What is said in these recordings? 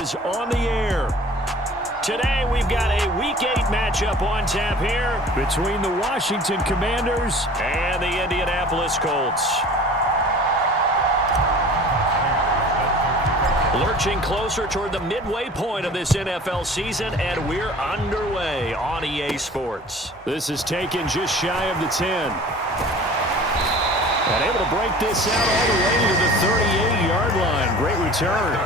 is on the air. Today we've got a Week 8 matchup on tap here between the Washington Commanders and the Indianapolis Colts. Lurching closer toward the midway point of this NFL season, and we're underway on EA Sports. This is taken just shy of the 10. And able to break this out all the way to the 38-yard line. Great return.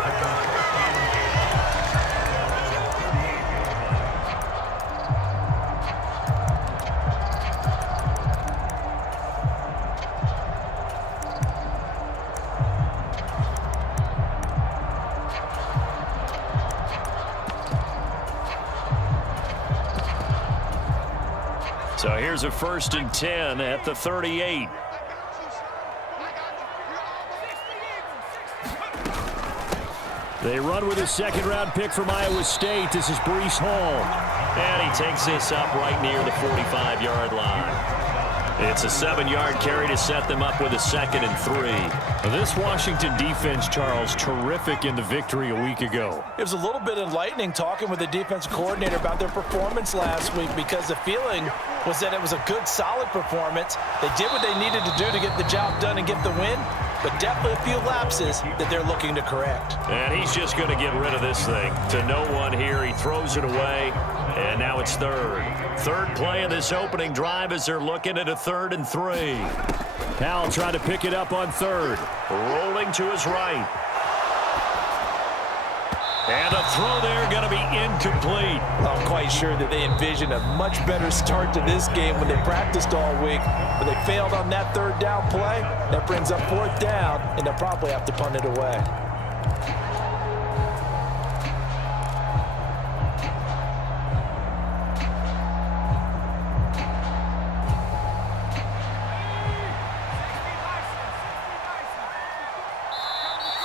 So here's a 1st and 10 at the 38. They run with a second-round pick from Iowa State. This is Breece Hall. And he takes this up right near the 45-yard line. It's a 7-yard carry to set them up with a 2nd and 3. This Washington defense, Charles, terrific in the victory a week ago. It was a little bit enlightening talking with the defense coordinator about their performance last week, because the feeling was that it was a good, solid performance. They did what they needed to do to get the job done and get the win, but definitely a few lapses that they're looking to correct. And he's just going to get rid of this thing. To no one here, he throws it away, and now it's third. Third play of this opening drive as they're looking at a 3rd and 3. Powell trying to pick it up on 3rd. Rolling to his right. And a throw there going to be incomplete. I'm quite sure that they envisioned a much better start to this game when they practiced all week, but they failed on that 3rd down play. That brings up 4th down, and they'll probably have to punt it away.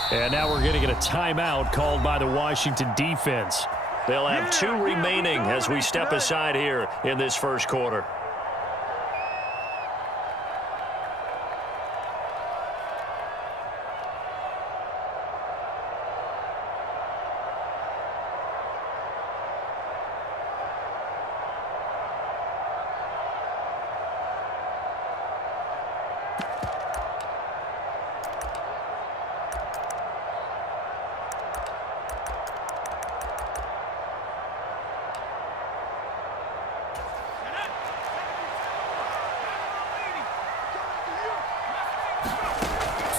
And now we're going to get a timeout called by the Washington defense. They'll have 2 remaining as we step aside here in this first quarter.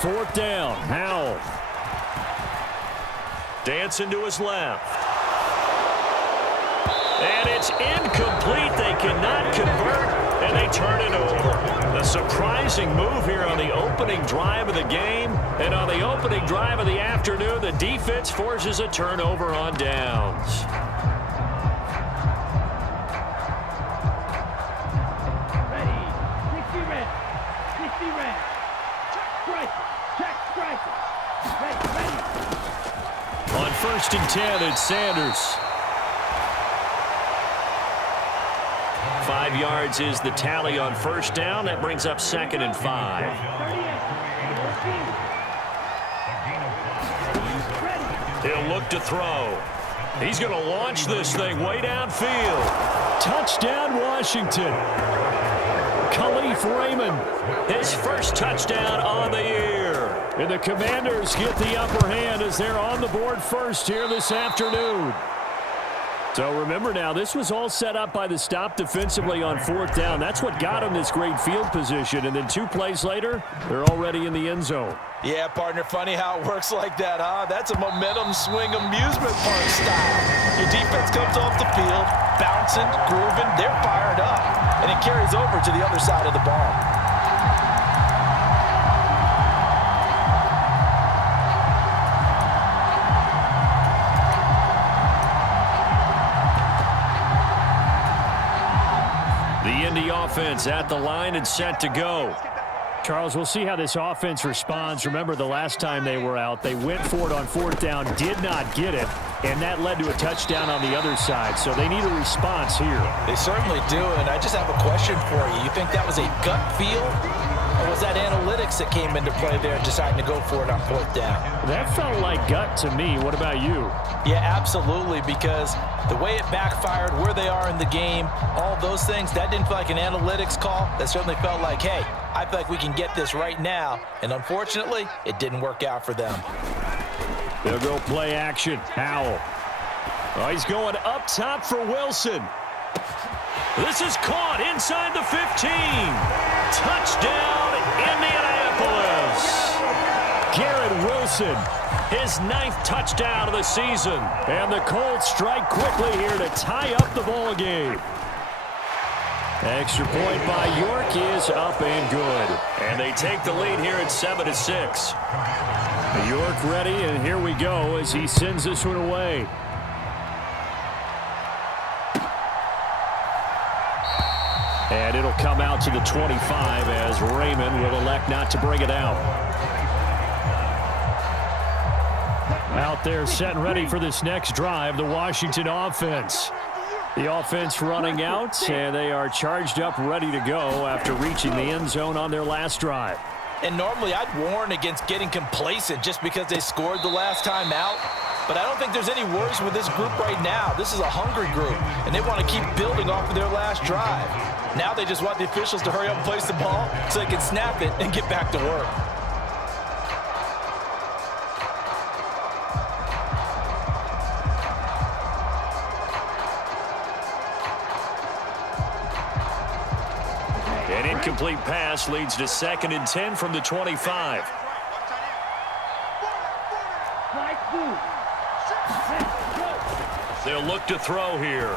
Fourth down, Howell. Dancing to his left. And it's incomplete. They cannot convert, and they turn it over. A surprising move here on the opening drive of the game. And on the opening drive of the afternoon, the defense forces a turnover on downs. On 1st and 10, it's Sanders. 5 yards is the tally on 1st down. That brings up 2nd and 5. He'll look to throw. He's going to launch this thing way downfield. Touchdown, Washington. Khalif Raymond, his first touchdown on the year. And the Commanders get the upper hand as they're on the board first here this afternoon. So remember now, this was all set up by the stop defensively on 4th down. That's what got them this great field position. And then 2 plays later, they're already in the end zone. Yeah, partner, funny how it works like that, huh? That's a momentum swing amusement park style. Your defense comes off the field, bouncing, grooving, they're fired up. And it carries over to the other side of the ball. The Indy offense at the line and set to go. Charles, we'll see how this offense responds. Remember, the last time they were out, they went for it on 4th down, did not get it, and that led to a touchdown on the other side. So they need a response here. They certainly do, and I just have a question for you. You think that was a gut feel, Or was that analytics that came into play there, deciding to go for it on fourth down? That felt like gut to me. What about you? Yeah, absolutely, because the way it backfired, where they are in the game, all those things, that didn't feel like an analytics call. That certainly felt like, hey, I feel like we can get this right now. And unfortunately, it didn't work out for them. They'll go play action. Howell. Oh, he's going up top for Wilson. This is caught inside the 15. Touchdown, Indianapolis. Garrett Wilson, his 9th touchdown of the season. And the Colts strike quickly here to tie up the ball game. Extra point by York is up and good. And they take the lead here at 7-6. York ready, and here we go as he sends this one away. And it'll come out to the 25 as Raymond will elect not to bring it out. Out there set and ready for this next drive, the Washington offense. The offense running out, and they are charged up, ready to go after reaching the end zone on their last drive. And normally I'd warn against getting complacent just because they scored the last time out. But I don't think there's any worries with this group right now. This is a hungry group, and they want to keep building off of their last drive. Now they just want the officials to hurry up and place the ball so they can snap it and get back to work. An incomplete pass leads to 2nd and 10 from the 25. They'll look to throw here.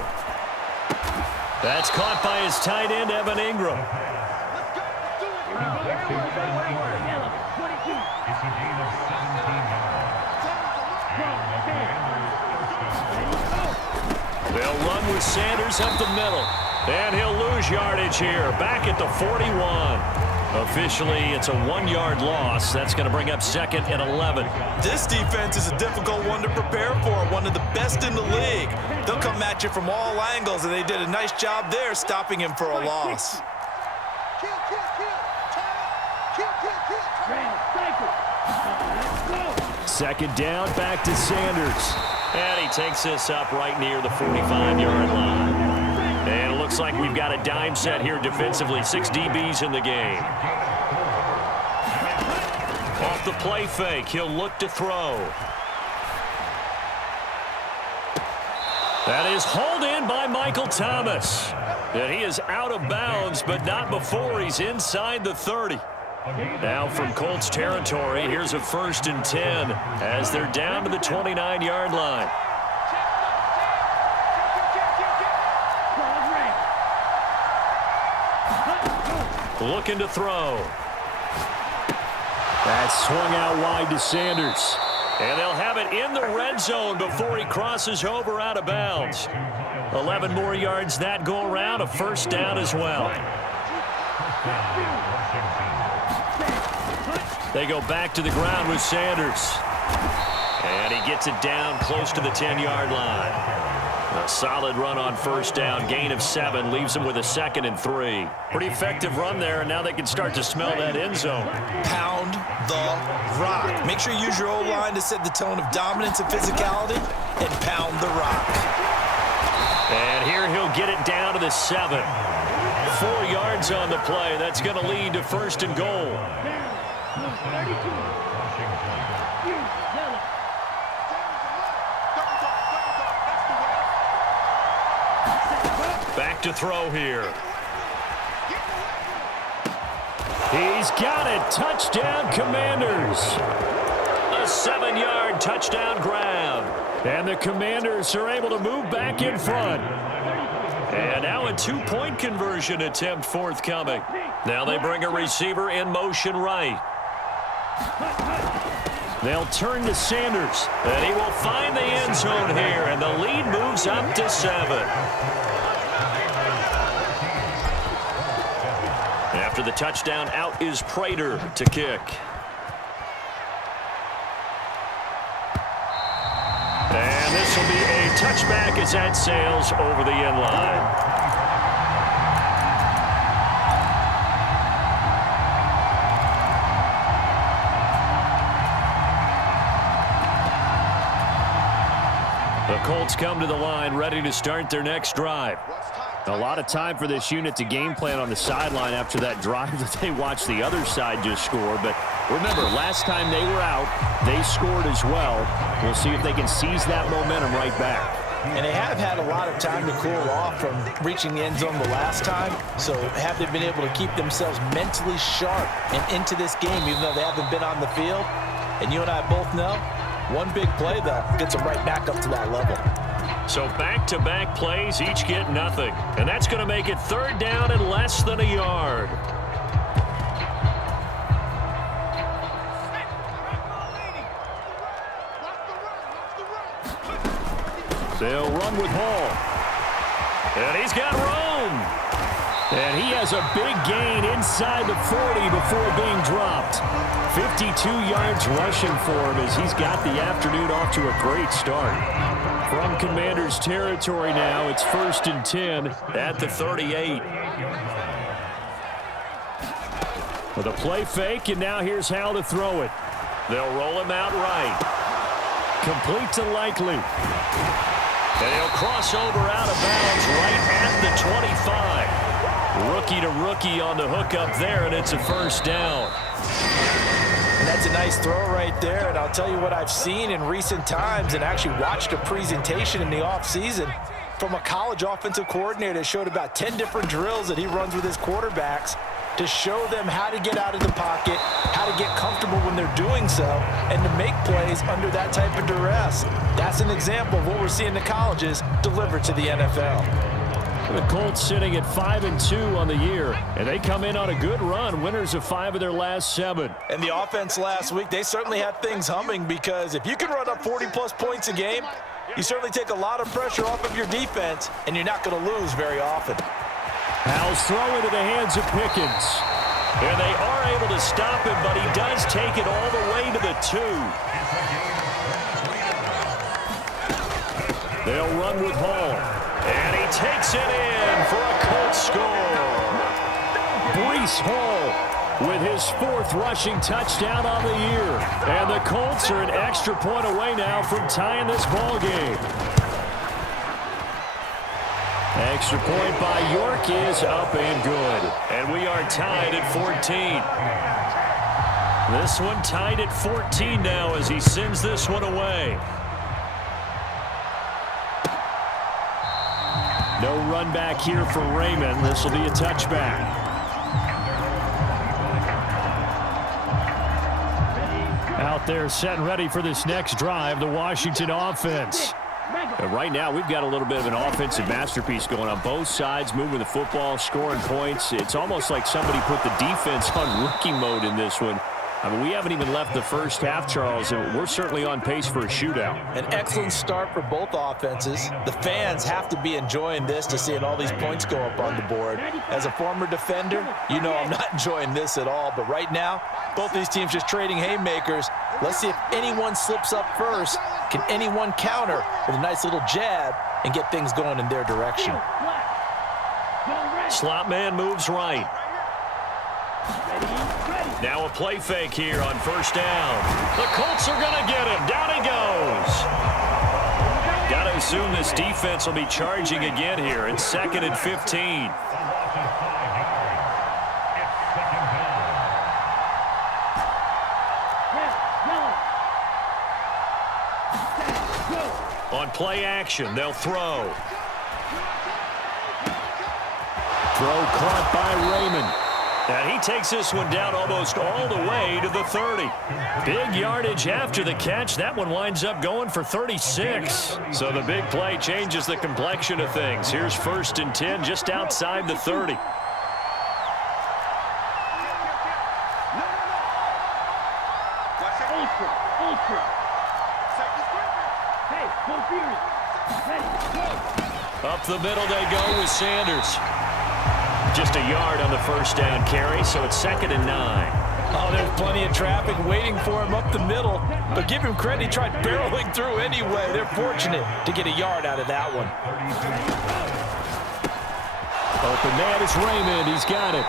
That's caught by his tight end, Evan Ingram. They'll run with Sanders up the middle. And he'll lose yardage here, back at the 41. Officially, it's a 1-yard loss. That's going to bring up 2nd and 11. This defense is a difficult one to prepare for, one of the best in the league. They'll come at you from all angles, and they did a nice job there stopping him for a loss. Second down, back to Sanders. And he takes this up right near the 45-yard line. And it looks like we've got a dime set here defensively. 6 DBs in the game. Off the play fake, he'll look to throw. That is hauled in by Michael Thomas. And he is out of bounds, but not before he's inside the 30. Now from Colts territory, here's a 1st and 10 as they're down to the 29-yard line. Looking to throw. That's swung out wide to Sanders. And they'll have it in the red zone before he crosses over out of bounds. 11 more yards that go around, a 1st down as well. They go back to the ground with Sanders. And he gets it down close to the 10-yard line. A solid run on 1st down, gain of 7, leaves them with a 2nd and 3. Pretty effective run there, and now they can start to smell that end zone. Pound the rock. Make sure you use your O-line to set the tone of dominance and physicality, and pound the rock. And here he'll get it down to the 7. 4 yards on the play. That's going to lead to 1st and goal. Back to throw here. He's got it. Touchdown, Commanders. A 7-yard touchdown grab. And the Commanders are able to move back in front. And now a 2-point conversion attempt forthcoming. Now they bring a receiver in motion right. They'll turn to Sanders. And he will find the end zone here. And the lead moves up to 7. After the touchdown, out is Prater to kick. And this will be a touchback as that sails over the end line. The Colts come to the line ready to start their next drive. A lot of time for this unit to game plan on the sideline after that drive that they watched the other side just score. But remember, last time they were out, they scored as well. We'll see if they can seize that momentum right back. And they have had a lot of time to cool off from reaching the end zone the last time. So have they been able to keep themselves mentally sharp and into this game, even though they haven't been on the field? And you and I both know, one big play, though, gets them right back up to that level. So back-to-back plays, each get nothing. And that's going to make it third down and less than a yard. They'll run with Hall. And he's got room. And he has a big gain inside the 40 before being dropped. 52 yards rushing for him as he's got the afternoon off to a great start. From Commanders territory now, it's 1st and 10 at the 38. With a play fake, and now here's how to throw it. They'll roll him out right. Complete to Likely. And he'll cross over out of bounds right at the 25. Rookie to rookie on the hook up there, and it's a first down. And that's a nice throw right there. And I'll tell you what I've seen in recent times and actually watched a presentation in the offseason from a college offensive coordinator that showed about 10 different drills that he runs with his quarterbacks to show them how to get out of the pocket, how to get comfortable when they're doing so, and to make plays under that type of duress. That's an example of what we're seeing the colleges deliver to the NFL. The Colts sitting at 5-2 on the year, and they come in on a good run, winners of 5 of their last 7. And the offense last week, they certainly had things humming, because if you can run up 40-plus points a game, you certainly take a lot of pressure off of your defense, and you're not going to lose very often. Howell's throw into the hands of Pickens. And they are able to stop him, but he does take it all the way to the 2. They'll run with Hall. And he takes it in for a Colts score. Breece Hall with his 4th rushing touchdown on the year. And the Colts are an extra point away now from tying this ball game. Extra point by York is up and good. And we are tied at 14. This one tied at 14 now as he sends this one away. No run back here for Raymond. This will be a touchback. Out there set and ready for this next drive, the Washington offense. And right now, we've got a little bit of an offensive masterpiece going on both sides, moving the football, scoring points. It's almost like somebody put the defense on rookie mode in this one. I mean, we haven't even left the first half, Charles, and we're certainly on pace for a shootout. An excellent start for both offenses. The fans have to be enjoying this to seeing all these points go up on the board. As a former defender, you know I'm not enjoying this at all. But right now, both these teams just trading haymakers. Let's see if anyone slips up first. Can anyone counter with a nice little jab and get things going in their direction? Slot man moves right. Now a play fake here on first down. The Colts are going to get him. Down he goes. Got to assume this defense will be charging again here. It's 2nd and 15. On play action, they'll throw. Throw caught by Raymond. And he takes this one down almost all the way to the 30. Big yardage after the catch. That one winds up going for 36. So the big play changes the complexion of things. Here's 1st and 10 just outside the 30. Up the middle they go with Sanders. Just a yard on the first down carry, so it's 2nd and 9. Oh, there's plenty of traffic waiting for him up the middle. But give him credit, he tried barreling through anyway. They're fortunate to get a yard out of that one. Open man is Raymond. He's got it.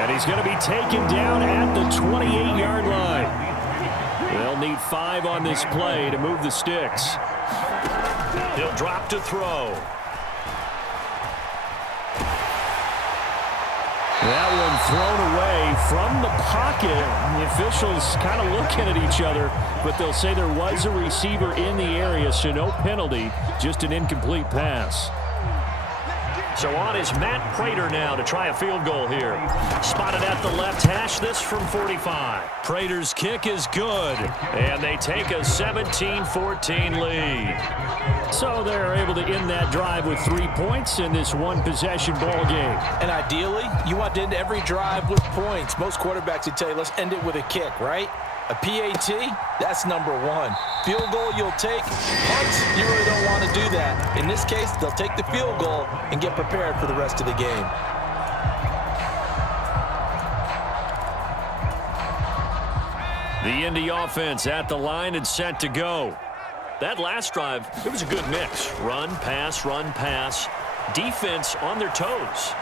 And he's going to be taken down at the 28-yard line. They'll need 5 on this play to move the sticks. He'll drop to throw. That one thrown away from the pocket. The officials kind of looking at each other, but they'll say there was a receiver in the area, so no penalty, just an incomplete pass. So on is Matt Prater now to try a field goal here. Spotted at the left hash, this from 45. Prater's kick is good, and they take a 17-14 lead. So they're able to end that drive with 3 points in this one-possession ball game. And ideally, you want to end every drive with points. Most quarterbacks would tell you, let's end it with a kick, right? A PAT, that's number one. Field goal you'll take. Punts, you really don't want to do that. In this case, they'll take the field goal and get prepared for the rest of the game. The Indy offense at the line and set to go. That last drive, it was a good mix. Run, pass. Defense on their toes.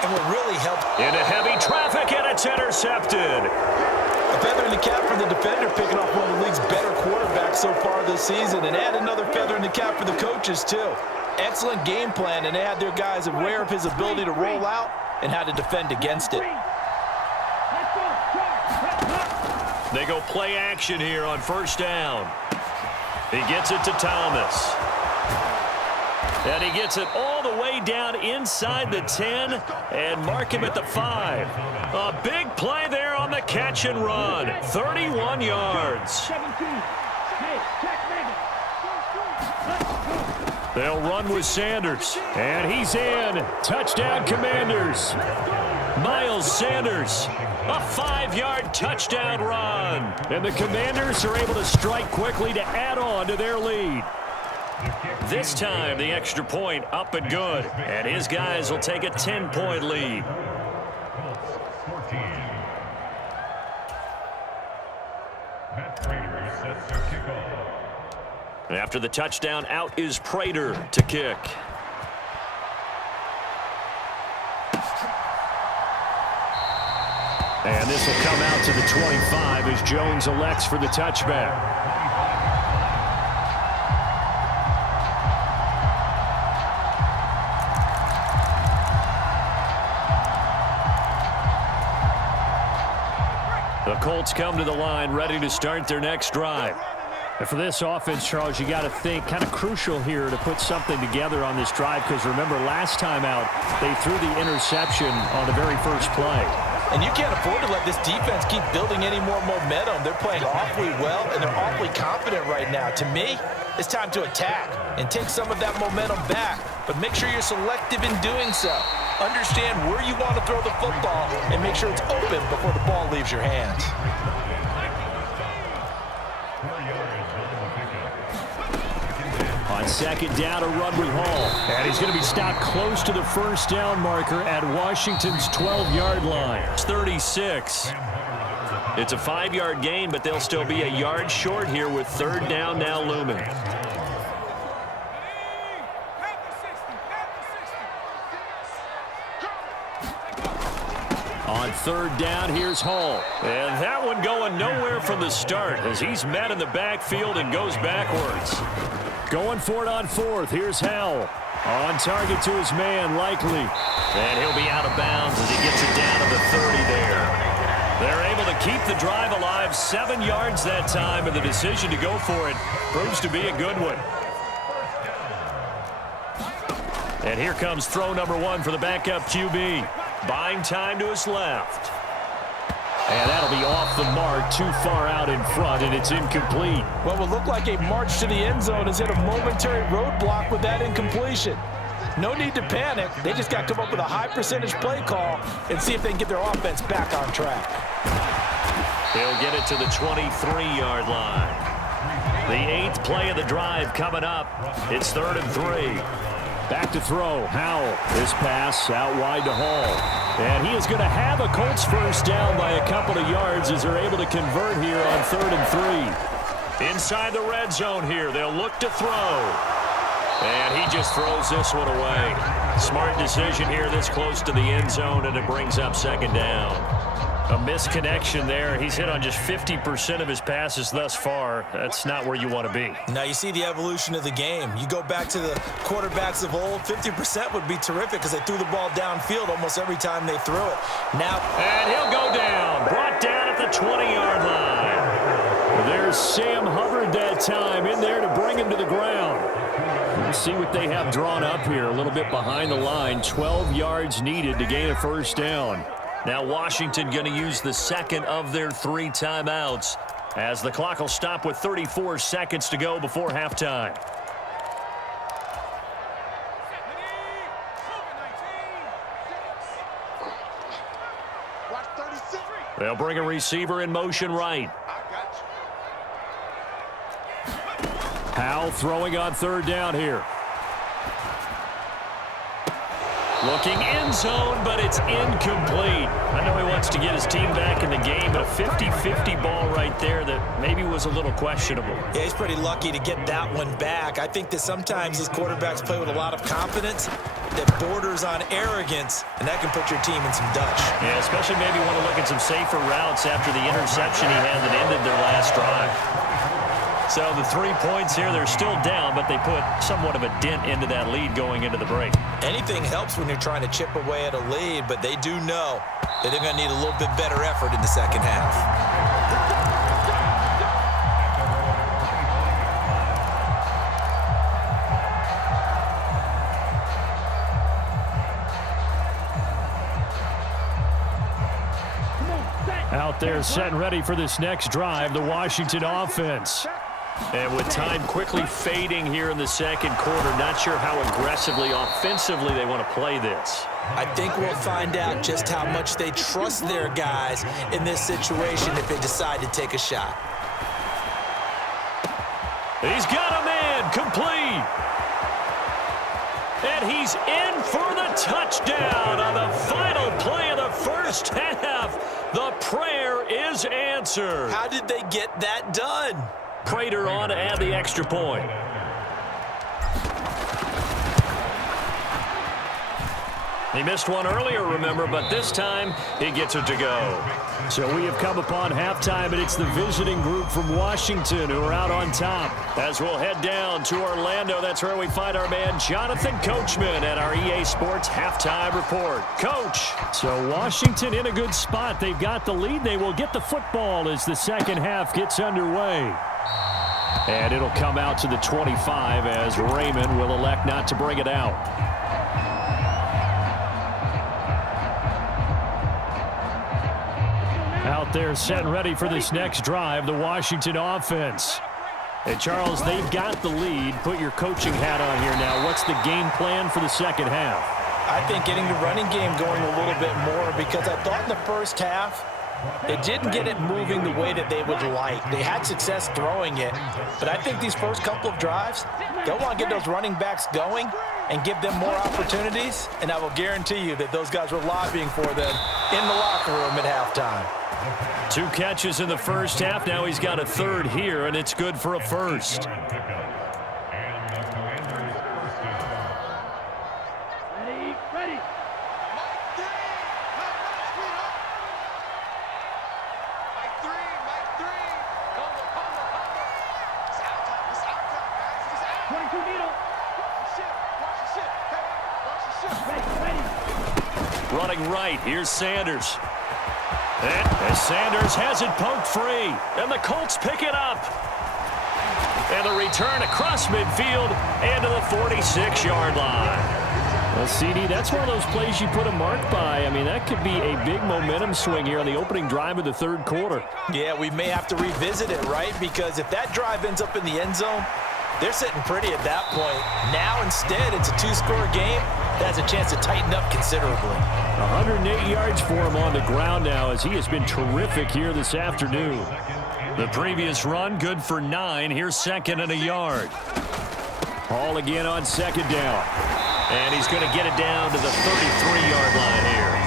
And what really helped... Into heavy traffic, and it's intercepted. A feather in the cap for the defender, picking off one of the league's better quarterbacks so far this season. And add another feather in the cap for the coaches, too. Excellent game plan, and they had their guys aware of his ability to roll out and how to defend against it. They go play action here on first down. He gets it to Thomas. And he gets it all the way down inside the 10 and mark him at the 5. A big play there on the catch and run. 31 yards. They'll run with Sanders. And he's in. Touchdown, Commanders. Miles Sanders. A 5-yard touchdown run. And the Commanders are able to strike quickly to add on to their lead. This time, the extra point up and good. And his guys will take a 10-point lead. After the touchdown, out is Prater to kick. And this will come out to the 25 as Jones elects for the touchback. The Colts come to the line ready to start their next drive. And for this offense, Charles, you got to think kind of crucial here to put something together on this drive, because remember last time out they threw the interception on the very first play. And you can't afford to let this defense keep building any more momentum. They're playing awfully well, and they're awfully confident right now. To me, it's time to attack and take some of that momentum back. But make sure you're selective in doing so. Understand where you want to throw the football and make sure it's open before the ball leaves your hands. On second down, a run with Hall. And he's going to be stopped close to the first down marker at Washington's 12-yard line. It's 36. It's a 5-yard gain, but they'll still be a yard short here with third down now looming. On third down, here's Hall. And that one going nowhere from the start as he's met in the backfield and goes backwards. Going for it on fourth. Here's Howell. On target to his man, Likely. And he'll be out of bounds as he gets it down to the 30 there. They're able to keep the drive alive, 7 yards that time, and the decision to go for it proves to be a good one. And here comes throw number 1 for the backup QB. Buying time to his left. And that'll be off the mark, too far out in front, and it's incomplete. What will look like a march to the end zone has hit a momentary roadblock with that incompletion. No need to panic. They just got to come up with a high percentage play call and see if they can get their offense back on track. He'll get it to the 23-yard line. The 8th play of the drive coming up. It's 3rd and 3. Back to throw. Howell. This pass out wide to Hall. And he is going to have a Colts first down by a couple of yards as they're able to convert here on 3rd and 3. Inside the red zone here. They'll look to throw. And he just throws this one away. Smart decision here this close to the end zone, and it brings up second down. A misconnection there. He's hit on just 50% of his passes thus far. That's not where you want to be. Now you see the evolution of the game. You go back to the quarterbacks of old, 50% would be terrific because they threw the ball downfield almost every time they threw it. Now, and he'll go down. Brought down at the 20-yard line. There's Sam Hubbard that time in there to bring him to the ground. We'll see what they have drawn up here. A little bit behind the line. 12 yards needed to gain a first down. Now Washington going to use the second of their 3 timeouts as the clock will stop with 34 seconds to go before halftime. They'll bring a receiver in motion right. Powell throwing on third down here. Looking end zone, but it's incomplete. I know he wants to get his team back in the game, but a 50-50 ball right there that maybe was a little questionable. Yeah, he's pretty lucky to get that one back. I think that sometimes these quarterbacks play with a lot of confidence that borders on arrogance, and that can put your team in some Dutch. Yeah, especially maybe want to look at some safer routes after the interception he had that ended their last drive. So the 3 points here, they're still down, but they put somewhat of a dent into that lead going into the break. Anything helps when you're trying to chip away at a lead, but they do know that they're going to need a little bit better effort in the second half. Out there set and ready for this next drive, the Washington offense. And with time quickly fading here in the second quarter, not sure how aggressively, offensively they want to play this. I think we'll find out just how much they trust their guys in this situation if they decide to take a shot. He's got a man, complete. And he's in for the touchdown on the final play of the first half. The prayer is answered. How did they get that done? Prater on to add the extra point. He missed one earlier, remember, but this time he gets it to go. So we have come upon halftime, and it's the visiting group from Washington who are out on top. As we'll head down to Orlando, that's where we find our man Jonathan Coachman at our EA Sports Halftime Report. Coach. So Washington in a good spot. They've got the lead. They will get the football as the second half gets underway. And it'll come out to the 25 as Raymond will elect not to bring it out. Out there set and ready for this next drive, the Washington offense. And Charles, they've got the lead. Put your coaching hat on here now. What's the game plan for the second half? I think getting the running game going a little bit more, because I thought in the first half they didn't get it moving the way that they would like. They had success throwing it, but I think these first couple of drives, they'll want to get those running backs going and give them more opportunities, and I will guarantee you that those guys were lobbying for them in the locker room at halftime. 2 catches in the first half. Now he's got a third here, and it's good for a first. Running right, here's Sanders. And Sanders has it poked free, and the Colts pick it up. And the return across midfield and to the 46-yard line. Well, CD, that's one of those plays you put a mark by. I mean, that could be a big momentum swing here on the opening drive of the third quarter. Yeah, we may have to revisit it, right? Because if that drive ends up in the end zone, they're sitting pretty at that point. Now, instead, it's a 2-score game. That has a chance to tighten up considerably. 108 yards for him on the ground now as he has been terrific here this afternoon. The previous run, good for 9. Here's second and a yard. Hall again on second down. And he's going to get it down to the 33-yard line here.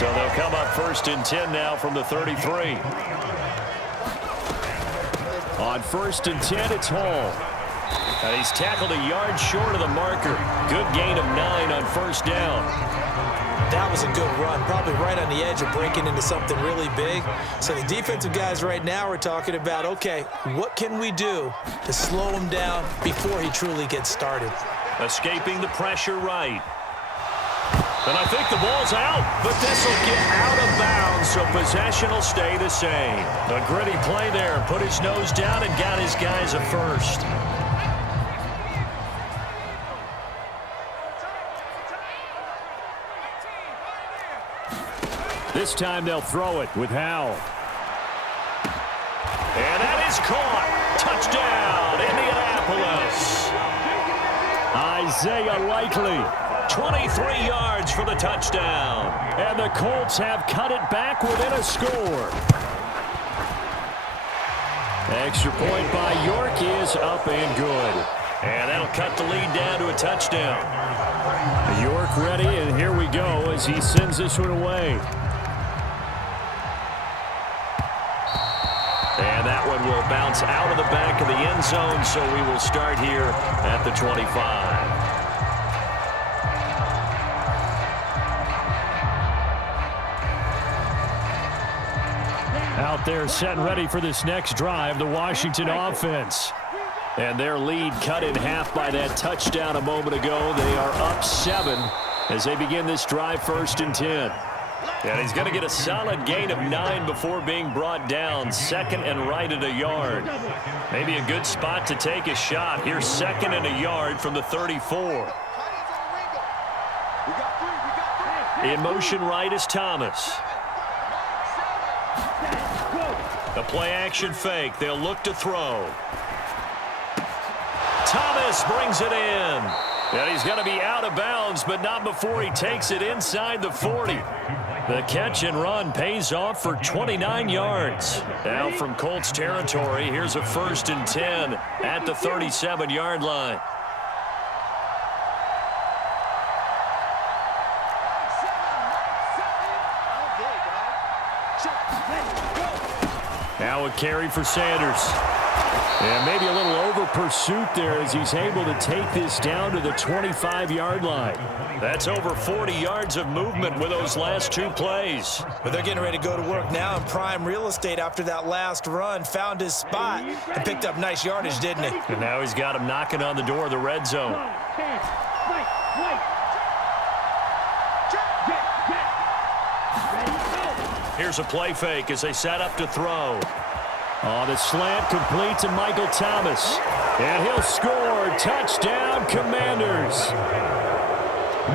So they'll come up first and 10 now from the 33. On first and 10, it's Hall. And he's tackled a yard short of the marker. Good gain of 9 on first down. That was a good run, probably right on the edge of breaking into something really big. So the defensive guys right now are talking about, okay, what can we do to slow him down before he truly gets started? Escaping the pressure right. And I think the ball's out, but this will get out of bounds, so possession will stay the same. A gritty play there, put his nose down and got his guys a first. This time they'll throw it with Howell. And that is caught. Touchdown, Indianapolis. Isaiah Likely, 23 yards for the touchdown. And the Colts have cut it back within a score. Extra point by York is up and good. And that'll cut the lead down to a touchdown. York ready, and here we go as he sends this one away. And that one will bounce out of the back of the end zone, so we will start here at the 25. Out there set and ready for this next drive, the Washington offense. And their lead cut in half by that touchdown a moment ago. They are up 7 as they begin this drive, 1st and 10. And he's going to get a solid gain of 9 before being brought down. 2nd and right at a yard. Maybe a good spot to take a shot. Here's 2nd and a yard from the 34. In motion right is Thomas. The play action fake. They'll look to throw. Thomas brings it in. And he's going to be out of bounds, but not before he takes it inside the 40. The catch and run pays off for 29 yards. Now from Colts territory, here's a 1st and 10 at the 37-yard line. Now a carry for Sanders. And maybe a little over pursuit there as he's able to take this down to the 25-yard line. That's over 40 yards of movement with those last 2 plays. But they're getting ready to go to work now in prime real estate after that last run. Found his spot and picked up nice yardage, didn't he? And now he's got him knocking on the door of the red zone. Here's a play fake as they set up to throw. Oh, the slant complete to Michael Thomas. And he'll score. Touchdown, Commanders.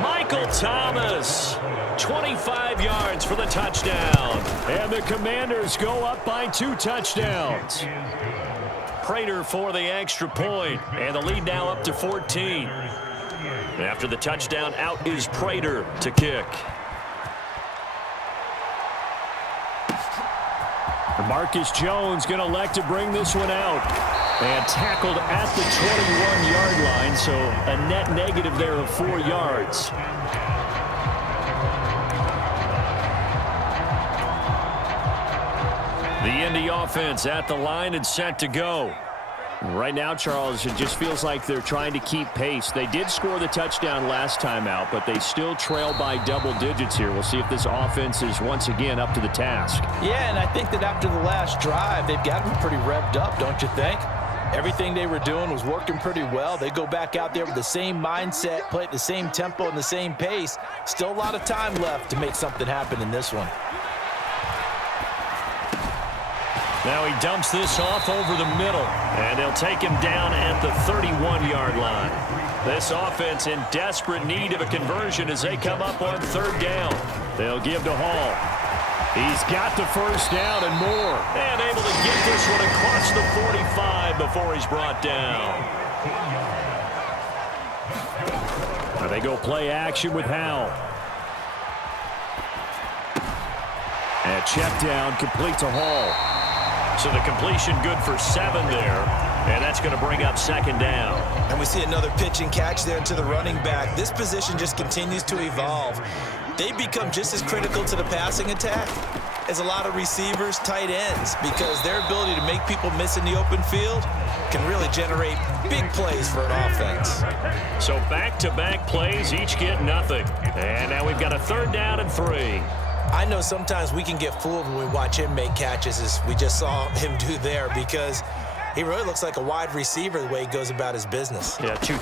Michael Thomas, 25 yards for the touchdown. And the Commanders go up by 2 touchdowns. Prater for the extra point. And the lead now up to 14. After the touchdown, out is Prater to kick. Marcus Jones going to elect to bring this one out. And tackled at the 21-yard line, so a net negative there of 4 yards. The Indy offense at the line and set to go. Right now, Charles, it just feels like they're trying to keep pace. They did score the touchdown last time out, but they still trail by double digits here. We'll see if this offense is once again up to the task. Yeah, and I think that after the last drive, they've got them pretty revved up, don't you think? Everything they were doing was working pretty well. They go back out there with the same mindset, play at the same tempo and the same pace. Still a lot of time left to make something happen in this one. Now he dumps this off over the middle, and they'll take him down at the 31-yard line. This offense in desperate need of a conversion as they come up on 3rd down. They'll give to Hall. He's got the 1st down and more. And able to get this one across the 45 before he's brought down. Now they go play action with Howell. And check down complete to Hall. So the completion good for 7 there. And that's going to bring up 2nd down. And we see another pitch and catch there to the running back. This position just continues to evolve. They become just as critical to the passing attack as a lot of receivers, tight ends, because their ability to make people miss in the open field can really generate big plays for an offense. So back-to-back plays, each get nothing. And now we've got a 3rd down and 3. I know sometimes we can get fooled when we watch him make catches, as we just saw him do there, because he really looks like a wide receiver the way he goes about his business. Yeah, 2